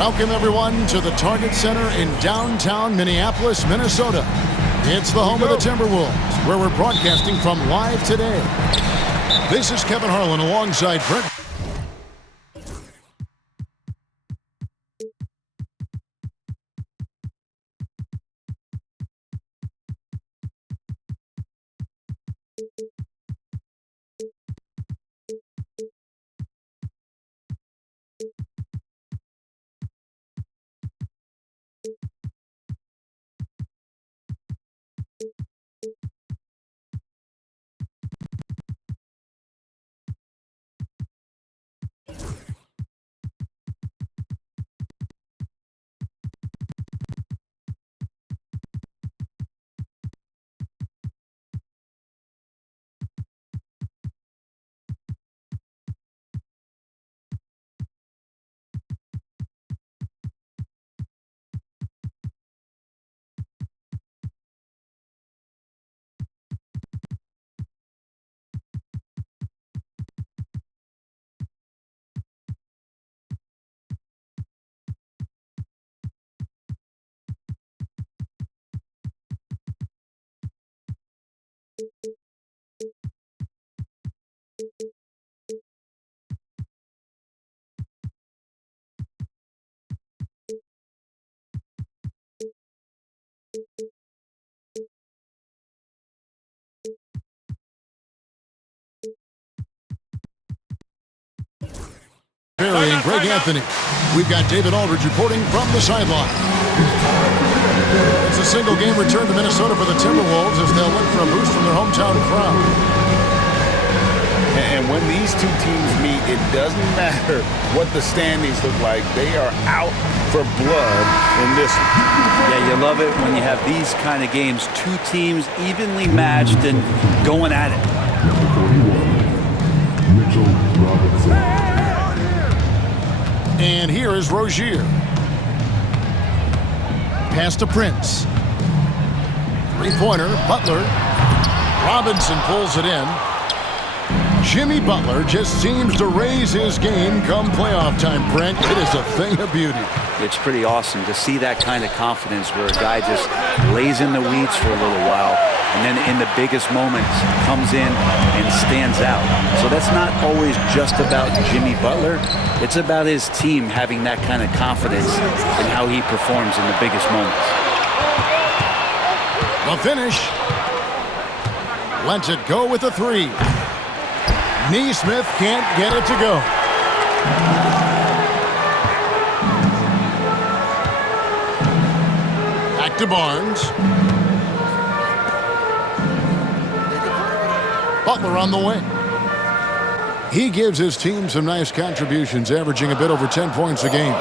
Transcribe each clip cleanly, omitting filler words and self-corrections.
Welcome, everyone, to the Target Center in downtown Minneapolis, Minnesota. It's the home of the Timberwolves, where we're broadcasting from live today. This is Kevin Harlan alongside Brent. Barry and Greg Anthony. We've got David Aldridge reporting from the sideline. It's a single game return to Minnesota for the Timberwolves as they'll look for a boost from their hometown crowd. And when these two teams meet, it doesn't matter what the standings look like. They are out for blood in this one. Yeah, you love it when you have these kind of games. Two teams evenly matched and going at it. And here is Rozier. Pass to Prince. Three-pointer, Butler. Robinson pulls it in. Jimmy Butler just seems to raise his game come playoff time, Brent. It is a thing of beauty. It's pretty awesome to see that kind of confidence where a guy just lays in the weeds for a little while and then in the biggest moments comes in and stands out. So that's not always just about Jimmy Butler. It's about his team having that kind of confidence in how he performs in the biggest moments. The finish. Lets it go with a three. Neesmith can't get it to go. Back to Barnes. Butler on the wing. He gives his team some nice contributions, averaging a bit over 10 points a game.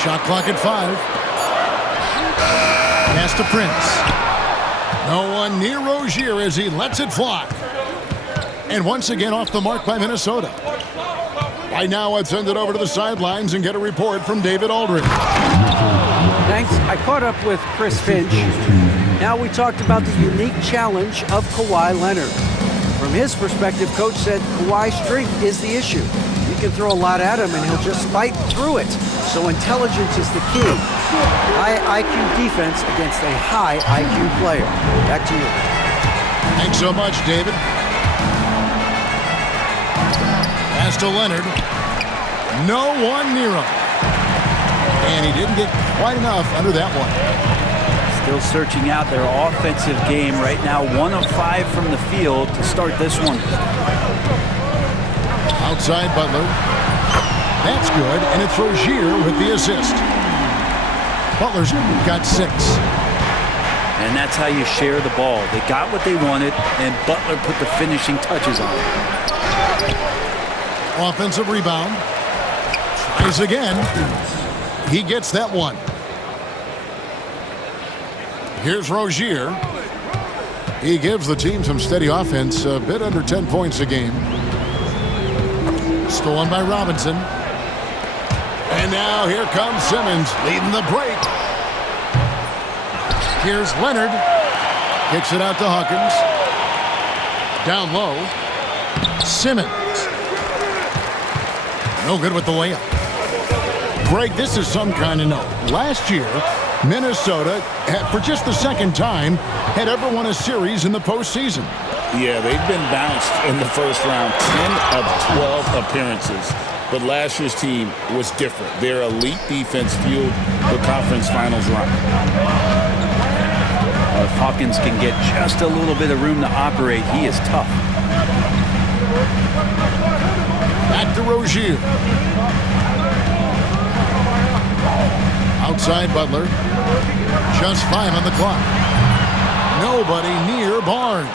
Shot clock at 5. Pass to Prince. No one near Rozier as he lets it fly. And once again off the mark by Minnesota. Right now, let's send it over to the sidelines and get a report from David Aldridge. Thanks. I caught up with Chris Finch. Now we talked about the unique challenge of Kawhi Leonard. From his perspective, Coach said Kawhi's strength is the issue. You can throw a lot at him and he'll just fight through it. So intelligence is the key. High IQ defense against a high IQ player. Back to you. Thanks so much, David. Pass to Leonard. No one near him. And he didn't get quite enough under that one. Still searching out their offensive game right now. 1 of 5 from the field to start this one. Outside Butler. That's good, and it's Rozier with the assist. Butler's got 6. And that's how you share the ball. They got what they wanted, and Butler put the finishing touches on it. Offensive rebound. Tries again. He gets that one. Here's Rozier. He gives the team some steady offense, a bit under 10 points a game. Stolen by Robinson. And now here comes Simmons leading the break. Here's Leonard. Kicks it out to Hawkins. Down low. Simmons. No good with the layup. Greg, this is some kind of note. Last year, Minnesota, for just the second time, had ever won a series in the postseason. Yeah, they've been bounced in the first round, 10 of 12 appearances. But last year's team was different. Their elite defense fueled the conference finals run. If Hawkins can get just a little bit of room to operate, he is tough. Back to Rozier. Outside Butler. Just 5 on the clock. Nobody near Barnes.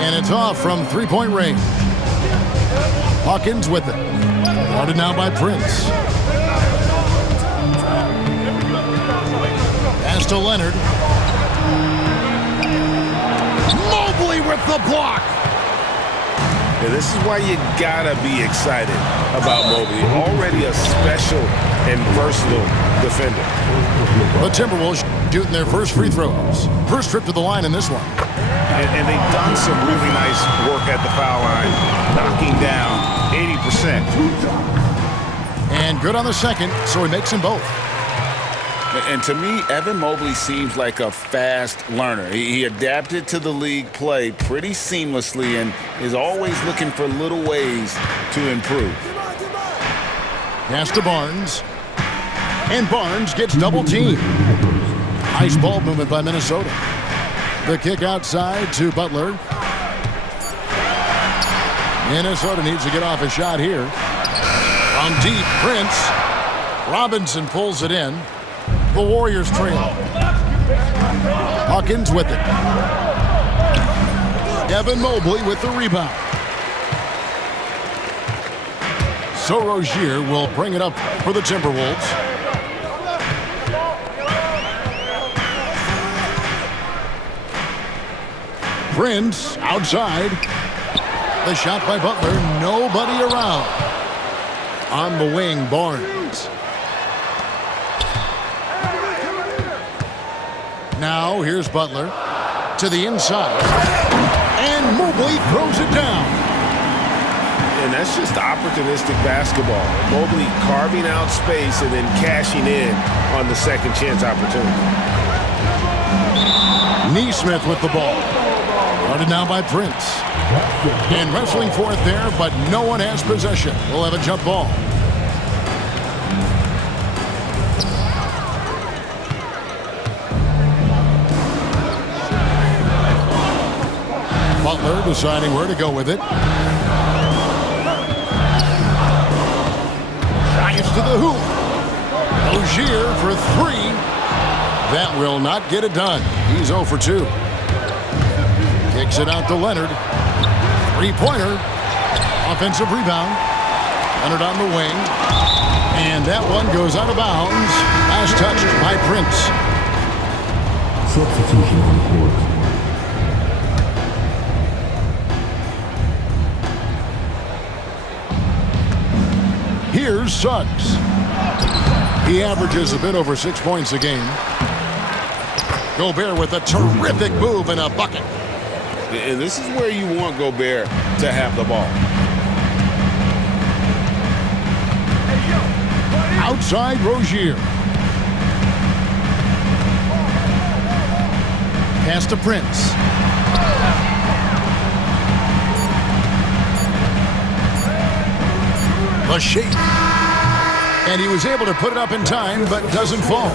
And it's off from three-point range. Hawkins with it. Guarded now by Prince. Pass to Leonard. Mobley with the block. Yeah, this is why you gotta be excited about Mobley. Already a special and versatile defender. The Timberwolves shooting their first free throws. First trip to the line in this one. And they've done some really nice work at the foul line, knocking down 80%. And good on the second, so he makes them both. And to me, Evan Mobley seems like a fast learner. He adapted to the league play pretty seamlessly and is always looking for little ways to improve. Pass to Barnes. And Barnes gets double teamed. Nice ball movement by Minnesota. The kick outside to Butler. Minnesota needs to get off a shot here. On deep, Prince. Robinson pulls it in. The Warriors trail. Hawkins with it. Evan Mobley with the rebound. So Rozier will bring it up for the Timberwolves. Prince outside. The shot by Butler. Nobody around. On the wing, Barnes. Now here's Butler to the inside. And Mobley throws it down. And that's just opportunistic basketball. Mobley carving out space and then cashing in on the second chance opportunity. Neesmith with the ball. Guarded now by Prince. And wrestling for it there, but no one has possession. We'll have a jump ball. Butler deciding where to go with it. Drives to the hoop. Rozier for 3. That will not get it done. He's 0 for 2. Kicks it out to Leonard. Three-pointer. Offensive rebound. Leonard on the wing. And that one goes out of bounds. Last touched by Prince. Substitution on the court. Here's Suggs. He averages a bit over 6 points a game. Gobert with a terrific move and a bucket. And this is where you want Gobert to have the ball. Outside Rozier. Pass to Prince. The shake. And he was able to put it up in time, but doesn't fall.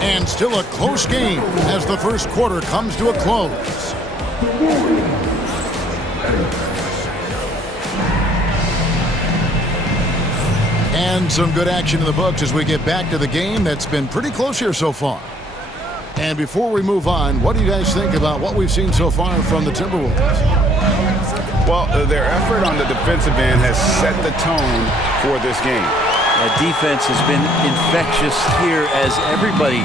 And still a close game as the first quarter comes to a close. And some good action in the books as we get back to the game that's been pretty close here so far. And before we move on, what do you guys think about what we've seen so far from the Timberwolves? Well, their effort on the defensive end has set the tone for this game. Defense has been infectious here as everybody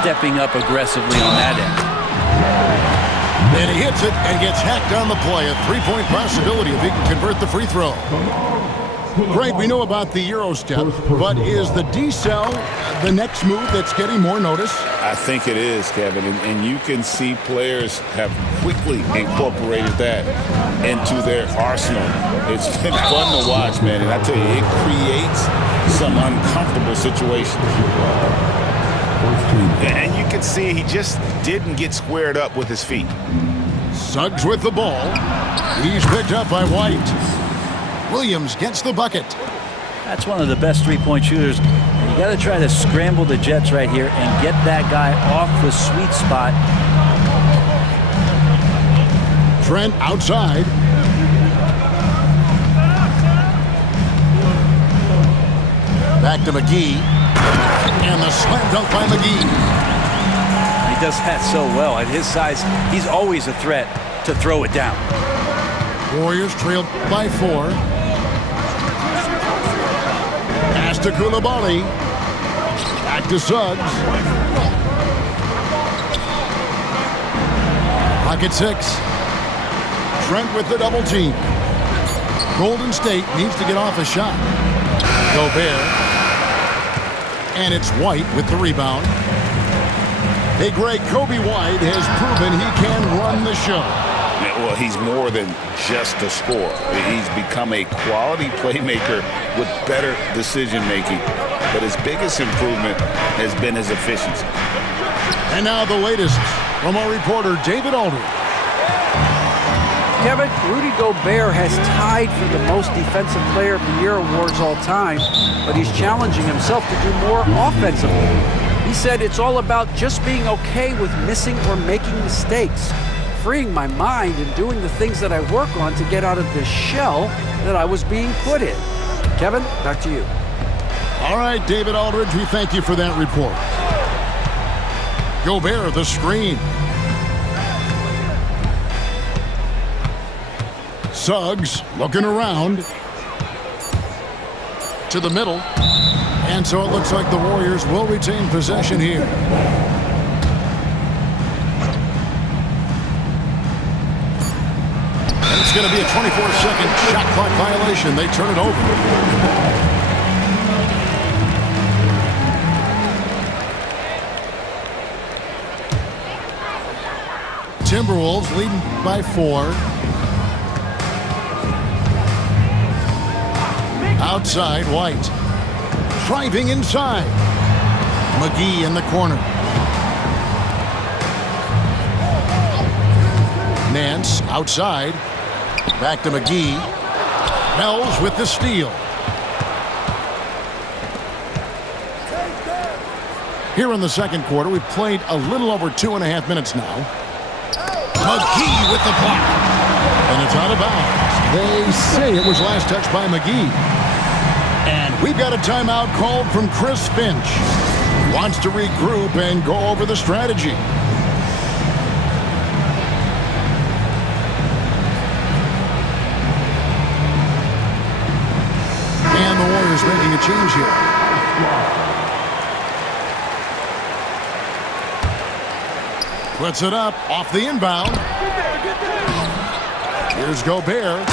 stepping up aggressively on that end. And he hits it and gets hacked on the play. A three-point possibility if he can convert the free throw. Greg, we know about the Euro step, but is the D-cell the next move that's getting more notice? I think it is, Kevin, and you can see players have quickly incorporated that into their arsenal. It's been fun to watch, man, and I tell you, it creates some uncomfortable situations. And you can see he just didn't get squared up with his feet. Suggs with the ball. He's picked up by White. Williams gets the bucket. That's one of the best three-point shooters. You got to try to scramble the Jets right here and get that guy off the sweet spot. Trent outside. Back to McGee. And the slam dunk by McGee. He does that so well. At his size, he's always a threat to throw it down. Warriors trailed by 4. Pass to Coulibaly. Back to Suggs. Pocket 6. Trent with the double team. Golden State needs to get off a shot. Gobert. And it's White with the rebound. Hey, Greg, Kobe White has proven he can run the show. Well, he's more than just a scorer. He's become a quality playmaker with better decision-making. But his biggest improvement has been his efficiency. And now the latest from our reporter, David Aldridge. Kevin, Rudy Gobert has tied for the most Defensive Player of the Year awards all time, but he's challenging himself to do more offensively. He said it's all about just being okay with missing or making mistakes, freeing my mind and doing the things that I work on to get out of this shell that I was being put in. Kevin, back to you. All right, David Aldridge, we thank you for that report. Gobert, the screen. Suggs looking around to the middle. And so it looks like the Warriors will retain possession here. And it's going to be a 24-second shot clock violation. They turn it over. Timberwolves leading by 4. Outside, White. Driving inside. McGee in the corner. Nance outside. Back to McGee. Wells with the steal. Here in the second quarter, we've played a little over 2.5 minutes now. McGee with the block. And it's out of bounds. They say it was last touched by McGee. And we've got a timeout called from Chris Finch. He wants to regroup and go over the strategy. And the Warriors making a change here. Puts it up off the inbound. Here's Gobert.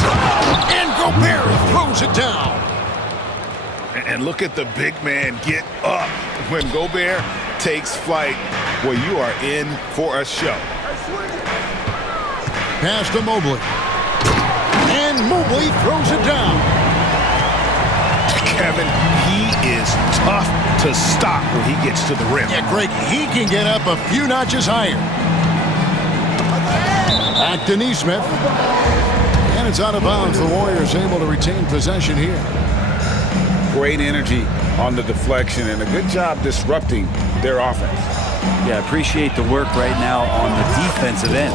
And Gobert throws it down. And look at the big man get up when Gobert takes flight. Well, you are in for a show. Pass to Mobley. And Mobley throws it down. Kevin, he is tough to stop when he gets to the rim. Yeah, Greg, he can get up a few notches higher. Back to Nesmith. And it's out of bounds. The Warriors able to retain possession here. Great energy on the deflection and a good job disrupting their offense. Yeah, appreciate the work right now on the defensive end.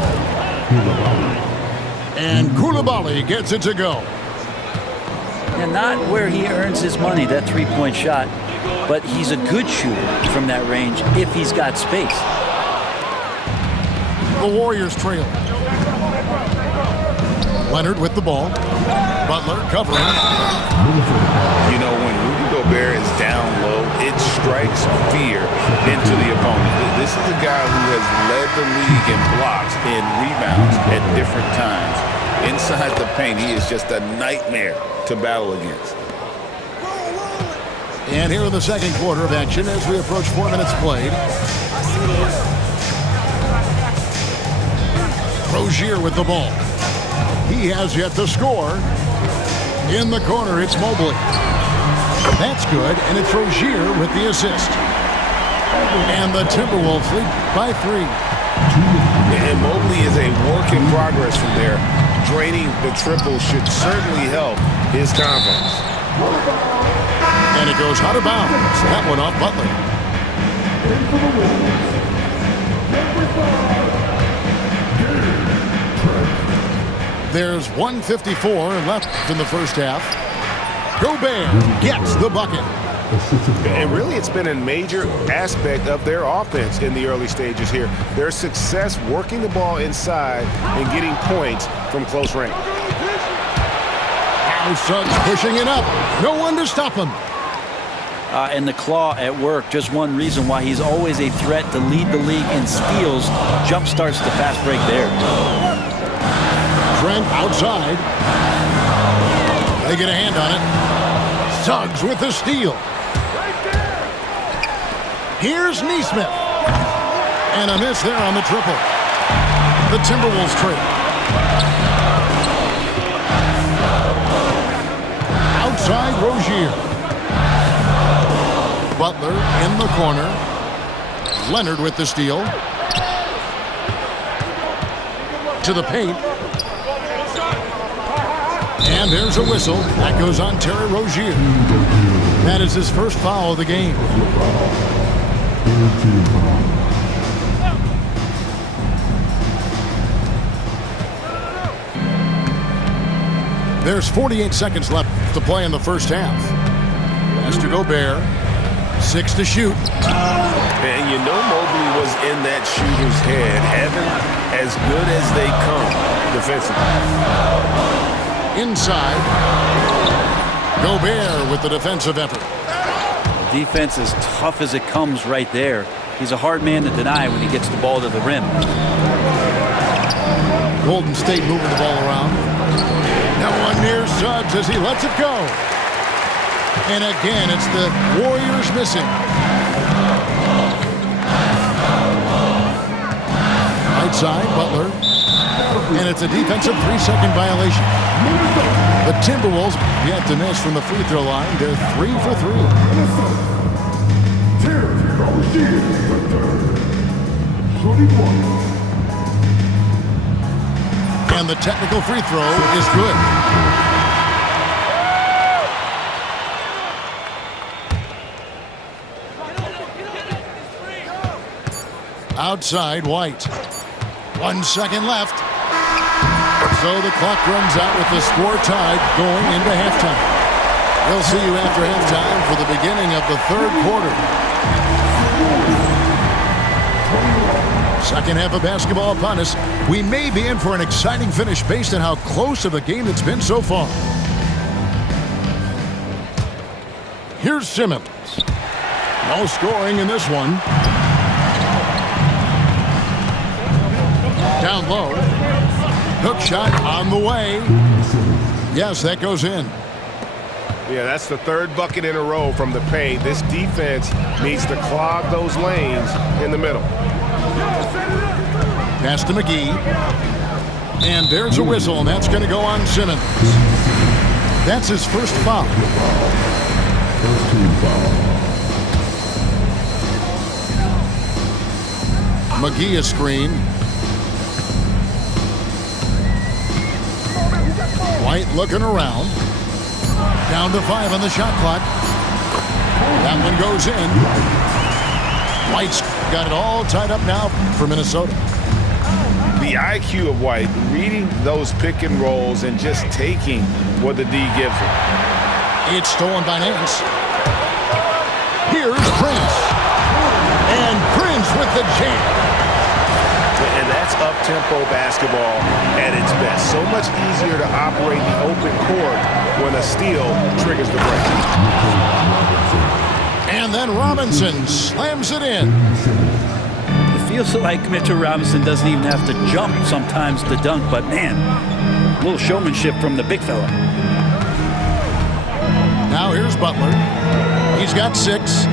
And Coulibaly gets it to go. And not where he earns his money, that three-point shot, but he's a good shooter from that range if he's got space. The Warriors trail. Leonard with the ball. Butler covering. You know, when Rudy Gobert is down low, it strikes fear into the opponent. This is a guy who has led the league in blocks and rebounds at different times. Inside the paint, he is just a nightmare to battle against. And here in the second quarter of action as we approach 4 minutes played. Rozier with the ball. He has yet to score. In the corner, it's Mobley. That's good, and it's Rozier with the assist. And the Timberwolves lead by 3. And Mobley is a work in progress from there. Draining the triple should certainly help his confidence. And it goes out of bounds. That one off Butler. There's 1:54 left in the first half. Gobert gets the bucket. And really, it's been a major aspect of their offense in the early stages here. Their success working the ball inside and getting points from close range. Now Suggs pushing it up. No one to stop him. And the claw at work, just one reason why he's always a threat to lead the league in steals. Jump starts the fast break there. Trent outside. They get a hand on it. Suggs with the steal. Here's Nesmith. And a miss there on the triple. The Timberwolves trade. Outside Rozier. Butler in the corner. Leonard with the steal. To the paint. And there's a whistle. That goes on Terry Rozier. That is his first foul of the game. There's 48 seconds left to play in the first half. Pass to Gobert. 6 to shoot. And you know Mobley was in that shooter's head. Evan, as good as they come defensively. Inside. Gobert with the defensive effort. Defense as tough as it comes right there. He's a hard man to deny when he gets the ball to the rim. Golden State moving the ball around. No one near Suggs as he lets it go. And again, it's the Warriors missing. Right side, Butler. And it's a defensive 3-second violation. The Timberwolves yet to miss from the free throw line. They're 3 for 3. And the technical free throw is good. Outside, White. 1 second left. So the clock runs out with the score tied going into halftime. We'll see you after halftime for the beginning of the third quarter. Second half of basketball upon us. We may be in for an exciting finish based on how close of a game it's been so far. Here's Simmons. No scoring in this one. Down low. Hook shot on the way. Yes, that goes in. Yeah, that's the third bucket in a row from the paint. This defense needs to clog those lanes in the middle. Pass to McGee. And there's a whistle, and that's going to go on Simmons. That's his first foul. First team foul. McGee a screen. White looking around. Down to 5 on the shot clock. That one goes in. White's got it all tied up now for Minnesota. The IQ of White, reading those pick and rolls and just taking what the D gives him. It's stolen by Nance. Here's Prince. And Prince with the jam. And that's up-tempo basketball at its best. So much easier to operate the open court when a steal triggers the break. And then Robinson slams it in. It feels like Mitchell Robinson doesn't even have to jump sometimes to dunk, but man, a little showmanship from the big fella. Now here's Butler. He's got 6.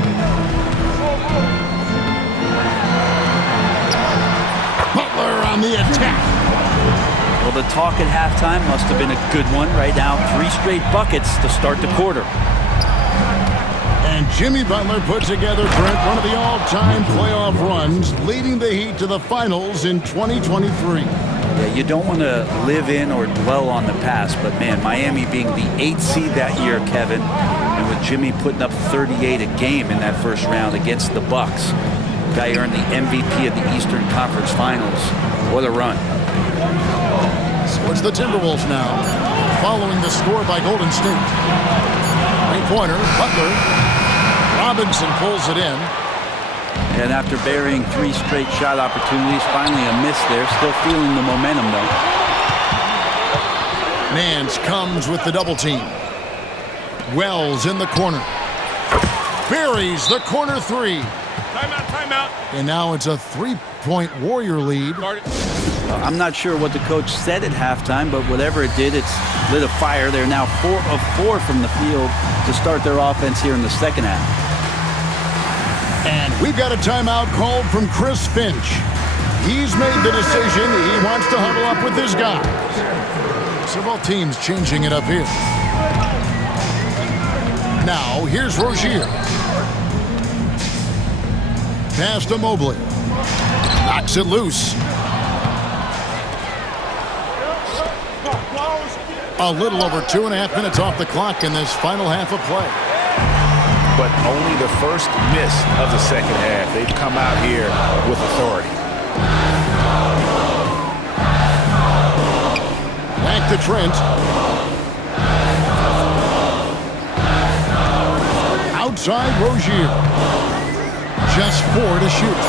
Butler on the attack. Well, the talk at halftime must have been a good one. Right now, 3 straight buckets to start the quarter. And Jimmy Butler put together, Brent, one of the all-time playoff runs, leading the Heat to the finals in 2023. Yeah, you don't want to live in or dwell on the past, but man, Miami being the 8th seed that year, Kevin, and with Jimmy putting up 38 a game in that first round against the Bucks. Guy earned the MVP of the Eastern Conference Finals. What a run. So it's the Timberwolves now, following the score by Golden State. Three-pointer, Butler. Robinson pulls it in. And after burying 3 straight shot opportunities, finally a miss there. Still feeling the momentum, though. Nance comes with the double team. Wells in the corner. Buries the corner 3. Timeout. And now it's a 3-point Warrior lead. I'm not sure what the coach said at halftime, but whatever it did, it's lit a fire. They're now 4 of 4 from the field to start their offense here in the second half. And we've got a timeout called from Chris Finch. He's made the decision. He wants to huddle up with his guys. Several teams changing it up here. Now, here's Rozier. Pass to Mobley. Knocks it loose. A little over 2.5 minutes off the clock in this final half of play. But only the first miss of the second half. They've come out here with authority. Back to Trent. Outside Rozier. Just 4 to shoot.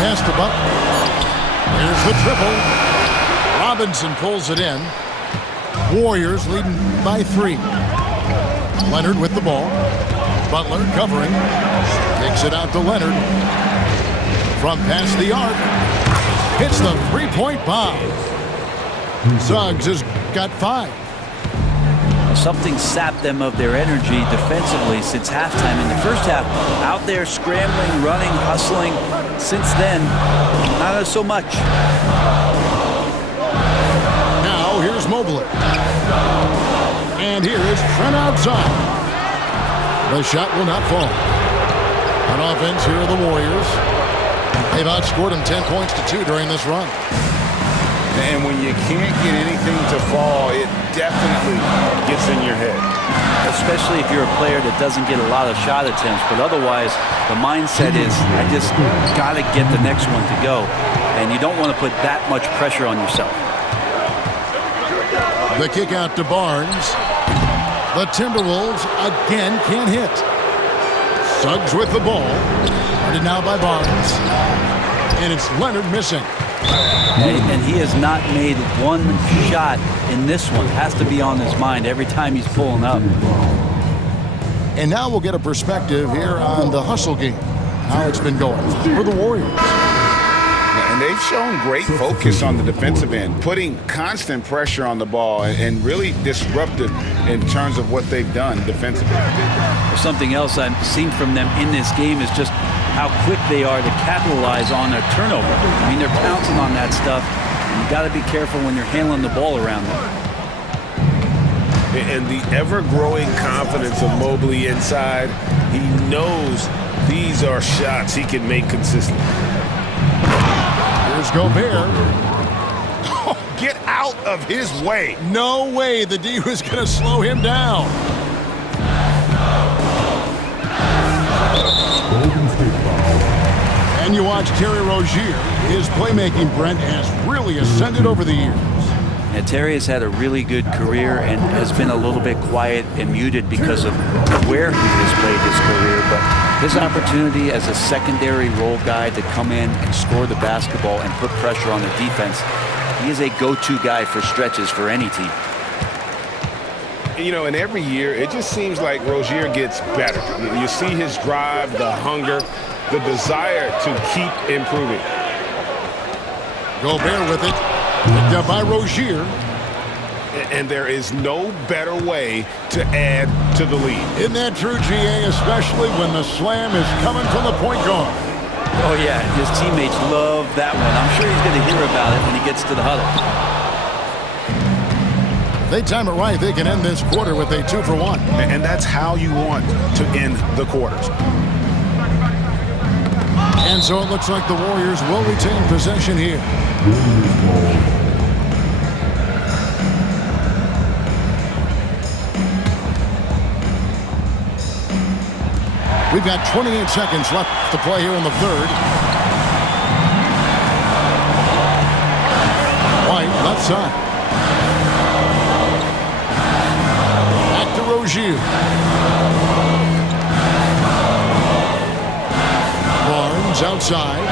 Pass to Butler. Here's the triple. Robinson pulls it in. Warriors leading by 3. Leonard with the ball. Butler covering. Takes it out to Leonard. From past the arc. Hits the 3-point bomb. Suggs has got 5. Something sapped them of their energy defensively since halftime. In the first half, out there scrambling, running, hustling. Since then, not so much. Now here's Mobley. And here is Trent outside. The shot will not fall. On offense, here are the Warriors. They've outscored them 10 points to 2 during this run. And when you can't get anything to fall, it definitely gets in your head. Especially if you're a player that doesn't get a lot of shot attempts. But otherwise, the mindset is, I just got to get the next one to go. And you don't want to put that much pressure on yourself. The kick out to Barnes. The Timberwolves again can't hit. Suggs with the ball. Guarded now by Barnes. And it's Leonard missing. And he has not made one shot in this one. Has to be on his mind every time he's pulling up. And now we'll get a perspective here on the hustle game. How it's been going for the Warriors. And they've shown great focus on the defensive end, putting constant pressure on the ball and really disruptive in terms of what they've done defensively. Something else I've seen from them in this game is just how quick they are to capitalize on their turnover. I mean, they're pouncing on that stuff. You got to be careful when you're handling the ball around them. And the ever-growing confidence of Mobley inside, he knows these are shots he can make consistently. Here's Gobert. Oh, get out of his way. No way the D was going to slow him down. And you watch Terry Rozier. His playmaking, Brent, has really ascended over the years. Yeah, Terry has had a really good career and has been a little bit quiet and muted because of where he has played his career. But his opportunity as a secondary role guy to come in and score the basketball and put pressure on the defense, he is a go-to guy for stretches for any team. You know, and every year, it just seems like Rozier gets better. You see his drive, the hunger, the desire to keep improving. Gobert with it. Picked up by Rozier. And there is no better way to add to the lead. Isn't that true, GA, especially when the slam is coming from the point guard? Oh, yeah, his teammates love that one. I'm sure he's going to hear about it when he gets to the huddle. If they time it right, they can end this quarter with a 2-for-1. And that's how you want to end the quarters. And so it looks like the Warriors will retain possession here. We've got 28 seconds left to play here in the third. White, left side. Back to Rozier. Barnes outside.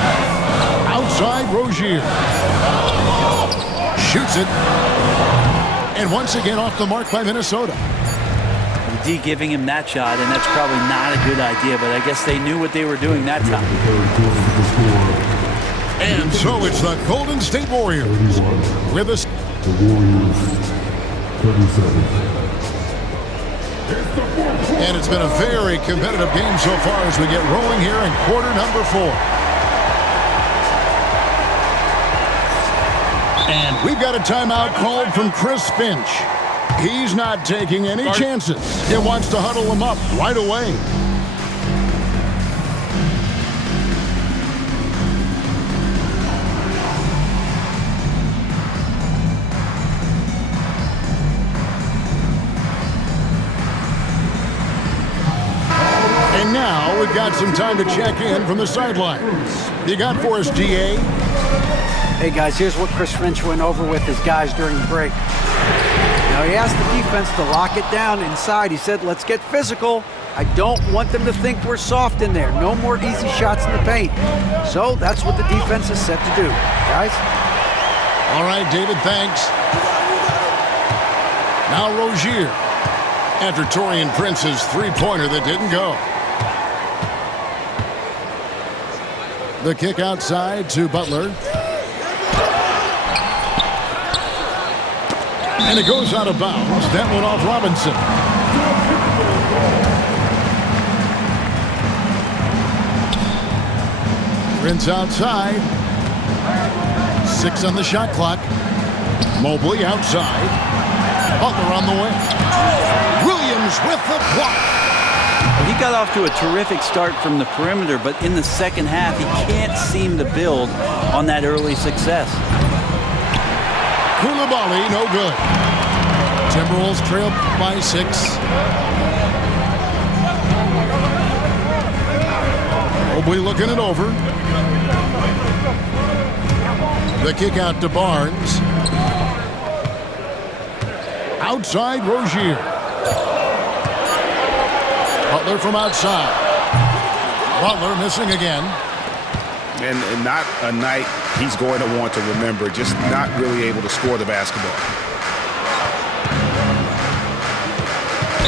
Outside Rozier. Shoots it. And once again off the mark by Minnesota. D giving him that shot, and that's probably not a good idea, but I guess they knew what they were doing that time. And so it's the Golden State Warriors with us. The Warriors 37. And it's been a very competitive game so far as we get rolling here in quarter number 4. And we've got a timeout called from Chris Finch. He's not taking any chances. He wants to huddle them up right away. And now we've got some time to check in from the sidelines. You got for us, DA? Hey guys, here's what Chris Finch went over with his guys during the break. Now he asked the defense to lock it down inside. He said, let's get physical. I don't want them to think we're soft in there. No more easy shots in the paint. So that's what the defense is set to do. Guys? All right, David, thanks. Now Rozier. After Taurean Prince's three-pointer that didn't go. The kick outside to Butler. And it goes out of bounds. That one off Robinson. Prince outside. 6 on the shot clock. Mobley outside. Butler on the wing. Williams with the block. He got off to a terrific start from the perimeter, but in the second half, he can't seem to build on that early success. Koulibaly, no good. Timberwolves trail by 6. Mobley looking it over. The kick out to Barnes. Outside Rozier. Butler from outside. Butler missing again. And not a night he's going to want to remember, just not really able to score the basketball.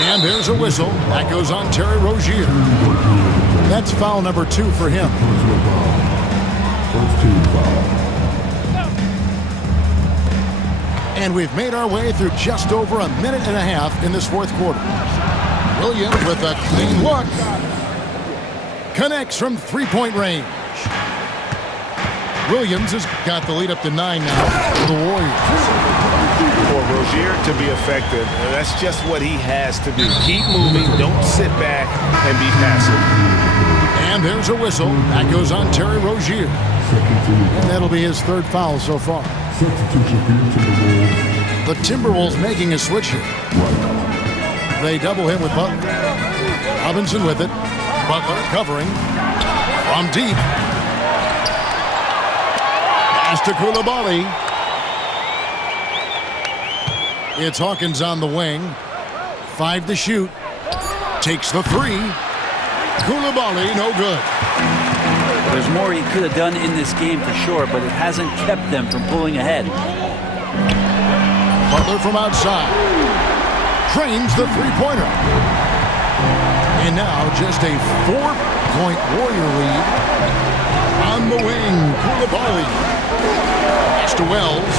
And there's a whistle. That goes on Terry Rozier. That's foul number 2 for him. First team foul. And we've made our way through just over a minute and a half in this fourth quarter. Williams with a clean look. Connects from three-point range. Williams has got the lead up to 9 now for the Warriors. For Rozier to be effective, that's just what he has to do. Keep moving, don't sit back and be passive. And there's a whistle. That goes on Terry Rozier. And that'll be his 3rd foul so far. Substitution for the Timberwolves. The Timberwolves making a switch here. They double him with Butler. Robinson with it. Butler covering. From deep. Pass to Koulibaly. It's Hawkins on the wing. 5 to shoot. Takes the 3. Koulibaly, no good. There's more he could have done in this game for sure, but it hasn't kept them from pulling ahead. Butler from outside. Trains the three-pointer. And now just a 4-point Warrior lead. On the wing, Koulibaly. Pass to Wells.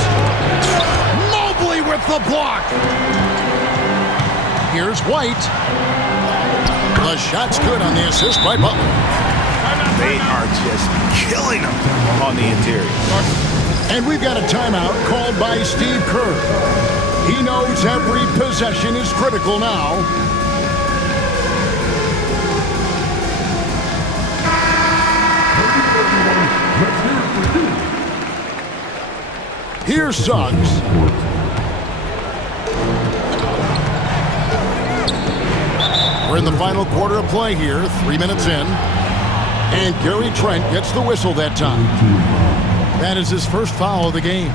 Mobley with the block. Here's White. The shot's good on the assist by Butler. They are just killing them on the interior. And we've got a timeout called by Steve Kerr. He knows every possession is critical now. Here's Suggs. We're in the final quarter of play here, 3 minutes in. And Gary Trent gets the whistle that time. That is his first foul of the game.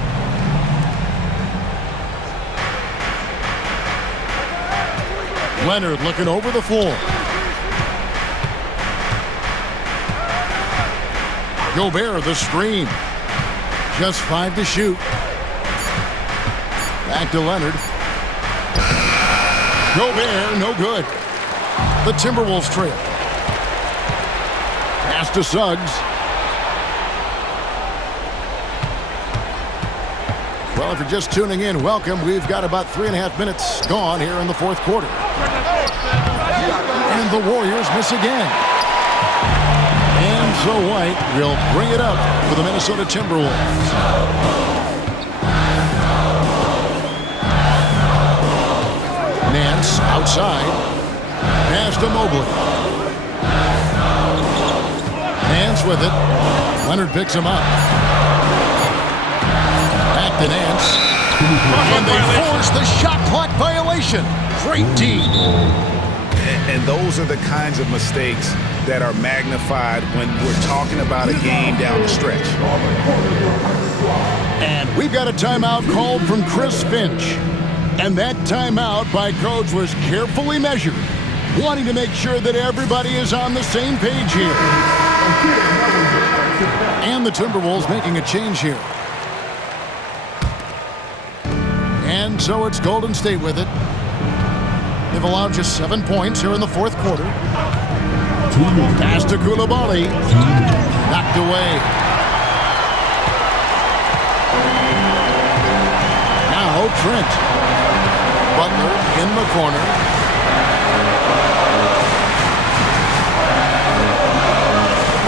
Leonard looking over the floor. Gobert the screen. Just 5 to shoot. Back to Leonard. Gobert, no good. The Timberwolves trail. Pass to Suggs. Well, if you're just tuning in, welcome. We've got about 3.5 minutes gone here in the fourth quarter. And the Warriors miss again. And so White will bring it up for the Minnesota Timberwolves. Nance outside. Pass to Mobley. Nance with it. Leonard picks him up. Back to Nance. And they force the shot clock violation. Great D. And those are the kinds of mistakes that are magnified when we're talking about a game down the stretch. And we've got a timeout called from Chris Finch. And that timeout by Coach was carefully measured, wanting to make sure that everybody is on the same page here. And the Timberwolves making a change here. And so it's Golden State with it. They've allowed just 7 points here in the fourth quarter. Pass to Koulibaly. Knocked away. Now Trent. Butler in the corner.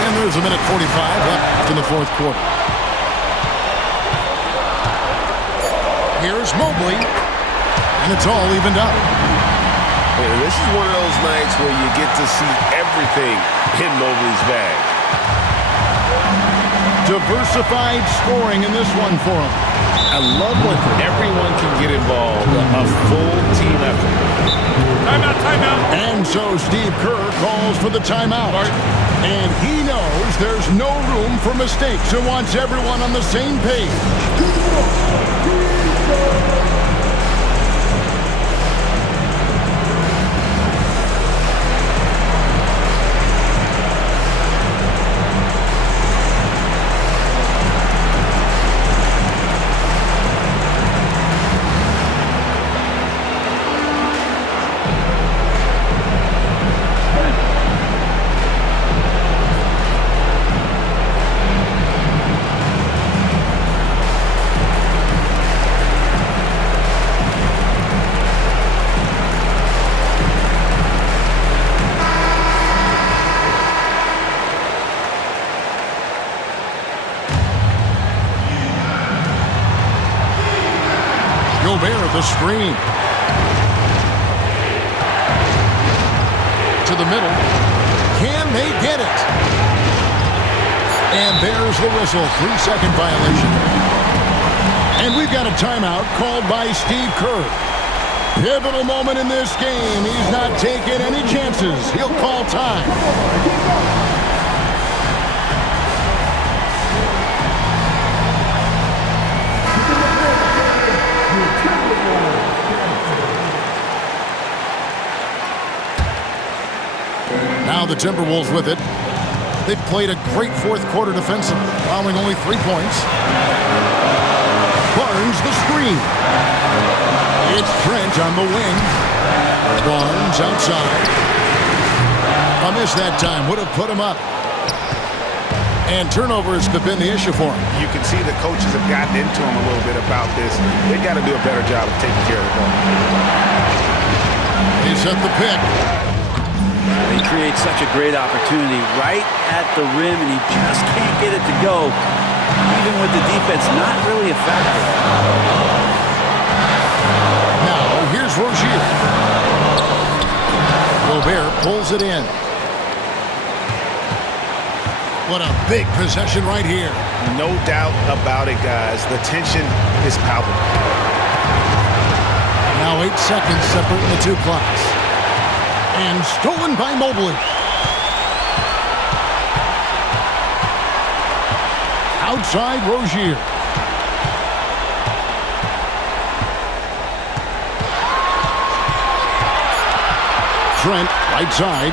And there's a minute 45 left in the fourth quarter. Here's Mobley. And it's all evened up. And this is one of those nights where you get to see everything in Mobley's bag. Diversified scoring in this one for him. I love when everyone can get involved, a full team effort. Timeout, timeout. And so Steve Kerr calls for the timeout. And he knows there's no room for mistakes and wants everyone on the same page. Gobert, the screen. To the middle. Can they get it? And there's the whistle. 3-second violation. And we've got a timeout called by Steve Kerr. Pivotal moment in this game. He's not taking any chances. He'll call time. Now the Timberwolves with it. They've played a great fourth quarter defensive, allowing only 3 points. Barnes the screen. It's Trent on the wing. Barnes outside. A miss that time. Would have put him up. And turnovers have been the issue for him. You can see the coaches have gotten into him a little bit about this. They got to do a better job of taking care of the ball. He set the pick. He creates such a great opportunity right at the rim, and he just can't get it to go, even with the defense not really effective. Gobert pulls it in. What a big possession right here. No doubt about it, guys. The tension is palpable. Now 8 seconds separating the two clocks. And stolen by Mobley. Outside Rozier. Trent, right side.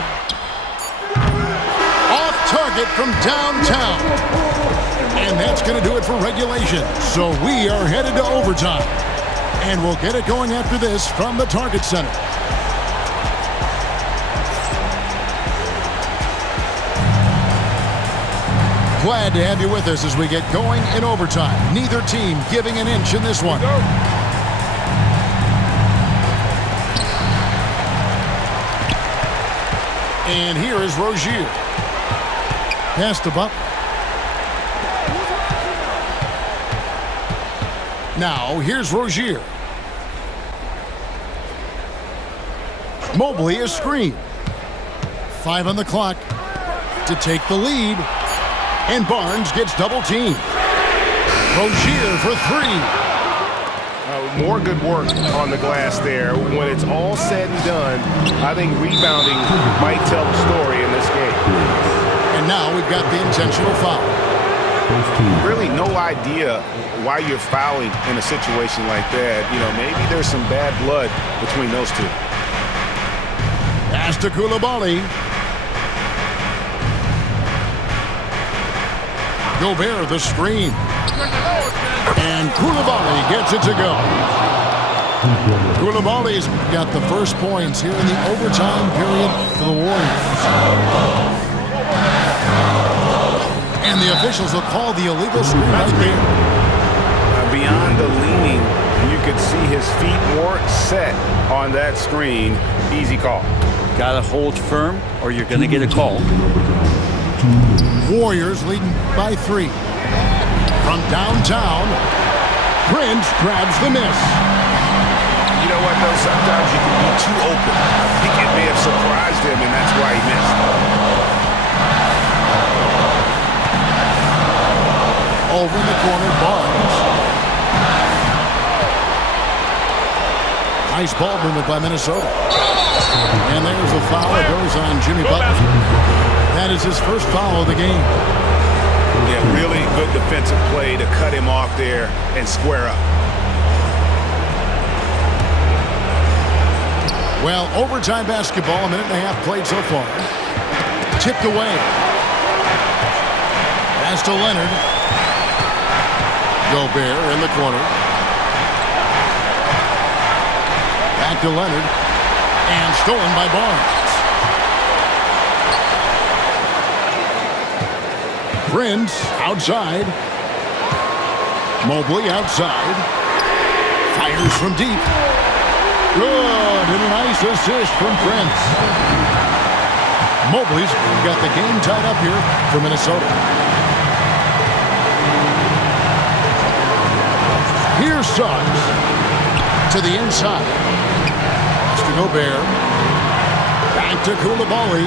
Off target from downtown. And that's going to do it for regulation. So we are headed to overtime. And we'll get it going after this from the Target Center. Glad to have you with us as we get going in overtime. Neither team giving an inch in this one. And here is Rozier. Pass to Butler. Now, here's Rozier. Mobley is screened. 5 on the clock to take the lead. And Barnes gets double-teamed. Rozier for 3. More good work on the glass there. When it's all said and done, I think rebounding might tell the story in this game. And now we've got the intentional foul. Really no idea why you're fouling in a situation like that. You know, maybe there's some bad blood between those two. Pass to Koulibaly. Gobert the screen. And Koulibaly gets it to go. Koulibaly's got the first points here in the overtime period for the Warriors. And the officials will call the illegal screen right there. Beyond the leaning, you could see his feet more set on that screen. Easy call. Got to hold firm or you're going to get a call. Warriors leading by 3. From downtown, Prince grabs the miss. You know what, though? Sometimes you can be too open. I think it may have surprised him, and that's why he missed. Over in the corner, Barnes. Nice ball movement by Minnesota. And there's a foul that goes on Jimmy Butler. That is his first foul of the game. Yeah, really good defensive play to cut him off there and square up. Well, overtime basketball, a minute and a half played so far. Tipped away. Pass to Leonard. Gobert in the corner. Back to Leonard. And stolen by Barnes. Prince outside. Mobley outside. Fires from deep. Good, and a nice assist from Prince. Mobley's got the game tied up here for Minnesota. Here's Suggs to the inside. That's to Gobert. Back to Koulibaly.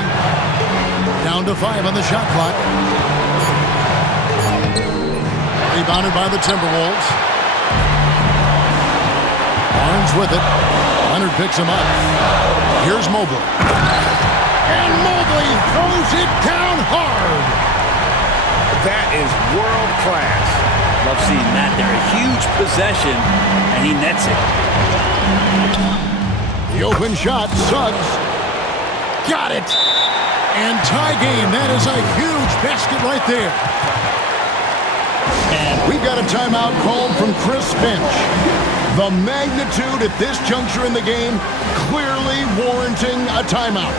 Down to 5 on the shot clock. Rebounded by the Timberwolves. Barnes with it. Leonard picks him up. Here's Mobley. And Mobley throws it down hard. That is world class. Love seeing that there. A huge possession, and he nets it. The open shot, Suggs. Got it. And tie game. That is a huge basket right there. And we've got a timeout called from Chris Finch. The magnitude at this juncture in the game clearly warranting a timeout.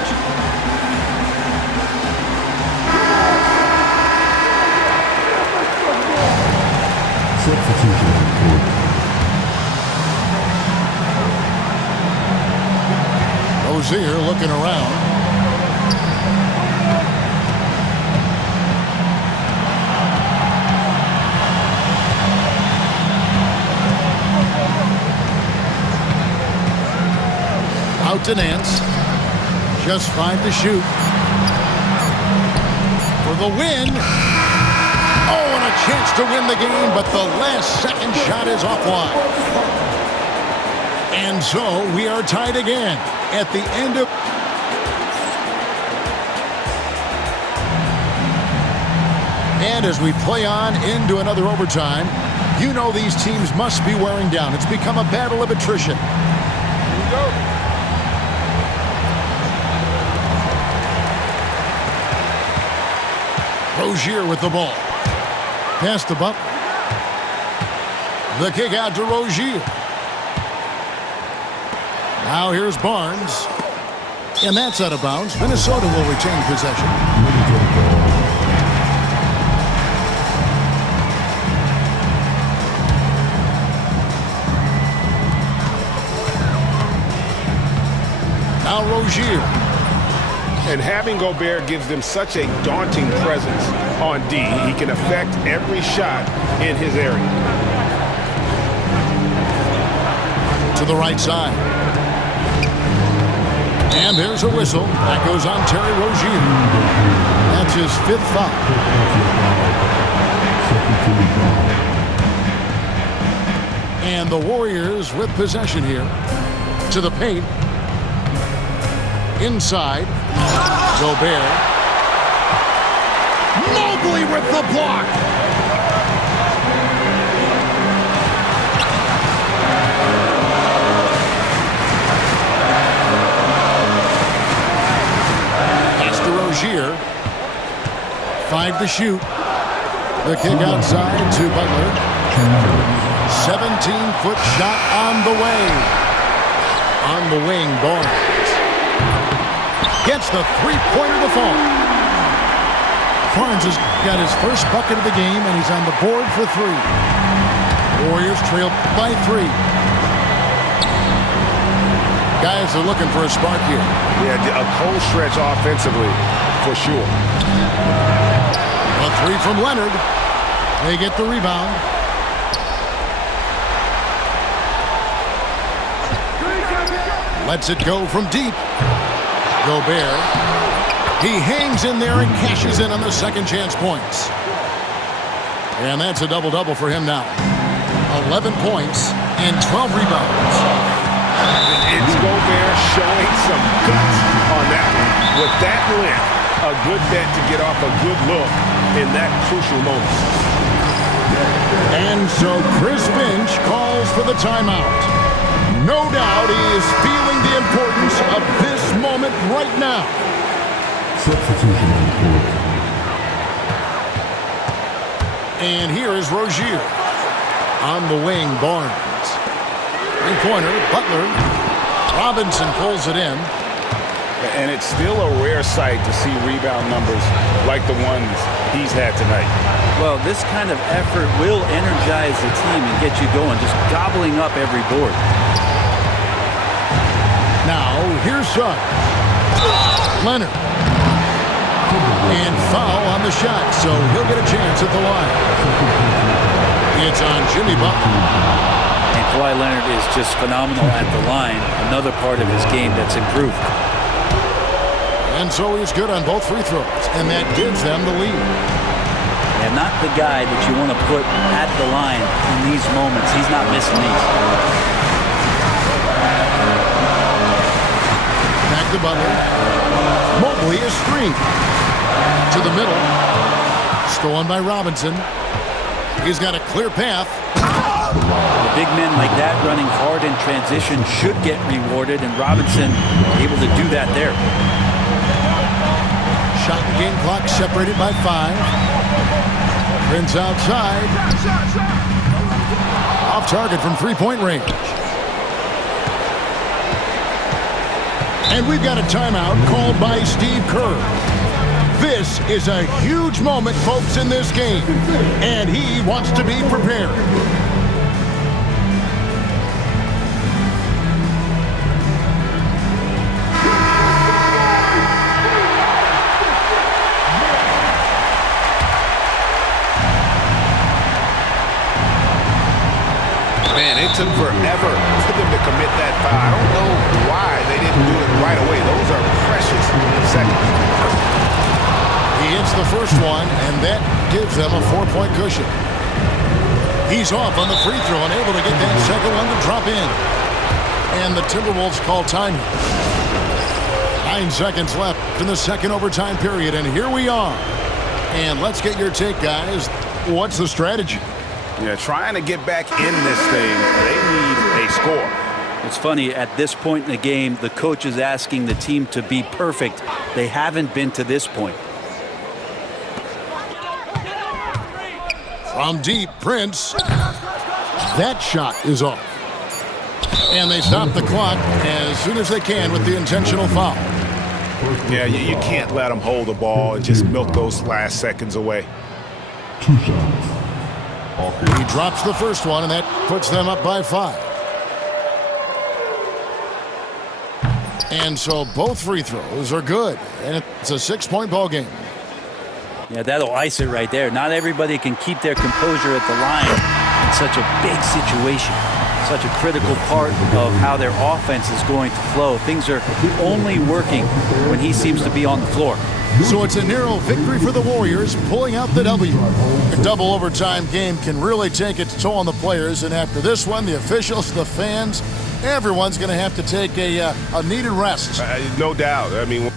Substitution report. Rozier looking around. Out to Nance. Just 5 to shoot. For the win. Oh, and a chance to win the game, but the last second shot is offline. And so we are tied again at the end of... And as we play on into another overtime, you know these teams must be wearing down. It's become a battle of attrition. Here we go. Rozier with the ball. Pass to Butler. The kick out to Rozier. Now here's Barnes. And that's out of bounds. Minnesota will retain possession. Now Rozier. And having Gobert gives them such a daunting presence on D. He can affect every shot in his area. To the right side. And there's a whistle. That goes on Terry Rozier. That's his 5th foul. And the Warriors with possession here. To the paint. Inside. Gobert. Mobley with the block. Pass to Rozier. 5 to shoot. The kick outside to Butler. 17-foot shot on the way. On the wing, Barnes. Gets the three-pointer to fall. Barnes has got his first bucket of the game, and he's on the board for 3. Warriors trail by 3. Guys are looking for a spark here. Yeah, a cold stretch offensively, for sure. A 3 from Leonard. They get the rebound. Lets it go from deep. Gobert. He hangs in there and cashes in on the second chance points. And that's a double-double for him now. 11 points and 12 rebounds. It's Gobert showing some guts on that one. With that length, a good bet to get off a good look in that crucial moment. And so Chris Finch calls for the timeout. No doubt he is feeling the importance of this moment right now. Substitution on the court. And here is Rozier. On the wing, Barnes. Three-pointer, Butler. Robinson pulls it in. And it's still a rare sight to see rebound numbers like the ones he's had tonight. Well, this kind of effort will energize the team and get you going, just gobbling up every board. Now, here's Suggs. Leonard. And foul on the shot, so he'll get a chance at the line. It's on Jimmy Butler. And Kawhi Leonard is just phenomenal at the line. Another part of his game that's improved. And so he's good on both free throws, and that gives them the lead. And not the guy that you want to put at the line in these moments. He's not missing these. Back to Butler. Mobley is 3. To the middle. Stolen by Robinson. He's got a clear path. The big men like that running hard in transition should get rewarded, and Robinson able to do that there. Shot and game clock separated by 5. Prince outside. Off target from three-point range. And we've got a timeout called by Steve Kerr. This is a huge moment, folks, in this game. And he wants to be prepared. Man, it took forever for them to commit that foul. I don't know why they didn't do it right away. Those are precious the first one, and that gives them a 4-point cushion. He's off on the free throw and able to get that second one to drop in. And the Timberwolves call time. 9 seconds left in the second overtime period, and here we are. And let's get your take, guys. What's the strategy? Yeah, trying to get back in this thing, they need a score. It's funny, at this point in the game, the coach is asking the team to be perfect. They haven't been to this point. From deep, Prince. That shot is off. And they stop the clock as soon as they can with the intentional foul. Yeah, you can't let them hold the ball and just milk those last seconds away. 2 shots. He drops the first one, and that puts them up by 5. And so both free throws are good, and it's a 6-point ball game. Yeah, that'll ice it right there. Not everybody can keep their composure at the line in such a big situation. Such a critical part of how their offense is going to flow. Things are only working when he seems to be on the floor. So it's a narrow victory for the Warriors, pulling out the W. A double overtime game can really take its toll on the players, and after this one, the officials, the fans, everyone's going to have to take a needed rest. No doubt. I mean,